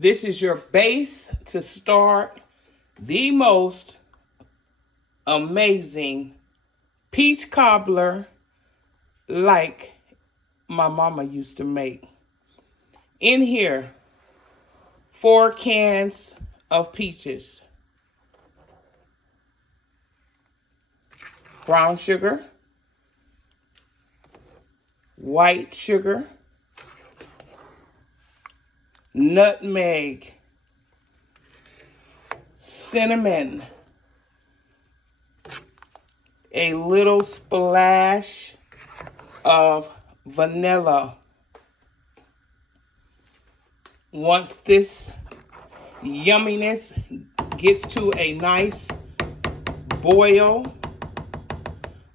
This is your base to start the most amazing peach cobbler like my mama used to make. In here, 4 cans of peaches, brown sugar, white sugar, nutmeg, cinnamon, a little splash of vanilla. Once this yumminess gets to a nice boil,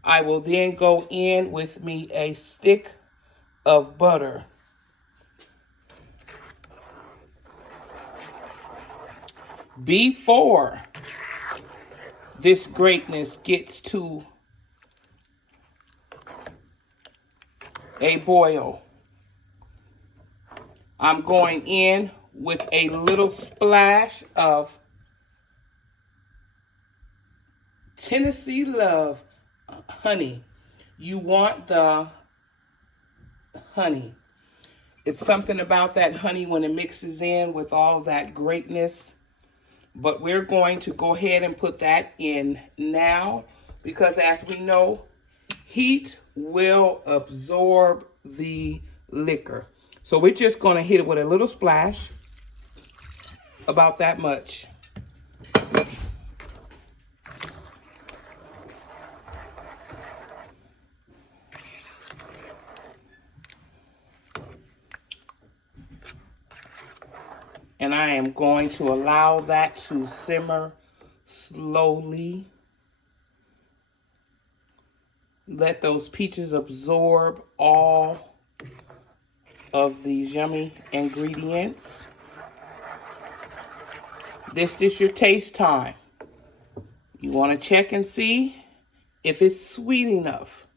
I will then go in with me a stick of butter. Before this greatness gets to a boil, I'm going in with a little splash of Tennessee Love honey. You want the honey. It's something about that honey when it mixes in with all that greatness. But we're going to go ahead and put that in now because, as we know, heat will absorb the liquor. So we're just going to hit it with a little splash, about that much. And I am going to allow that to simmer slowly. Let those peaches absorb all of these yummy ingredients. This is your taste time. You want to check and see if it's sweet enough,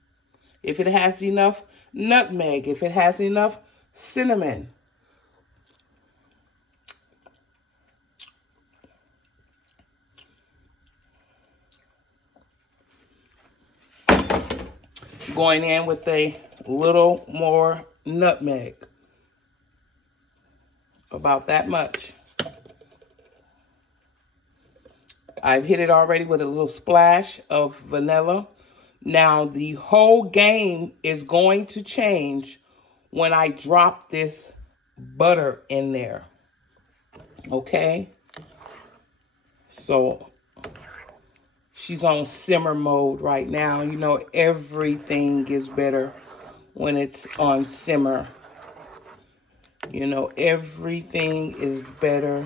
if it has enough nutmeg, if it has enough cinnamon. Going in with a little more nutmeg, about that much. I've hit it already with a little splash of vanilla. Now the whole game is going to change when I drop this butter in there. Okay? So she's on simmer mode right now. You know, everything is better when it's on simmer. You know, everything is better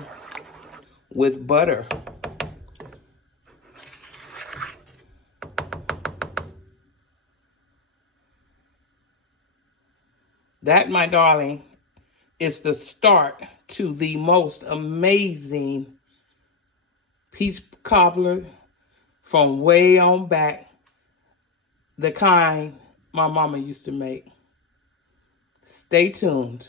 with butter. That, my darling, is the start to the most amazing peach cobbler from way on back, the kind my mama used to make. Stay tuned.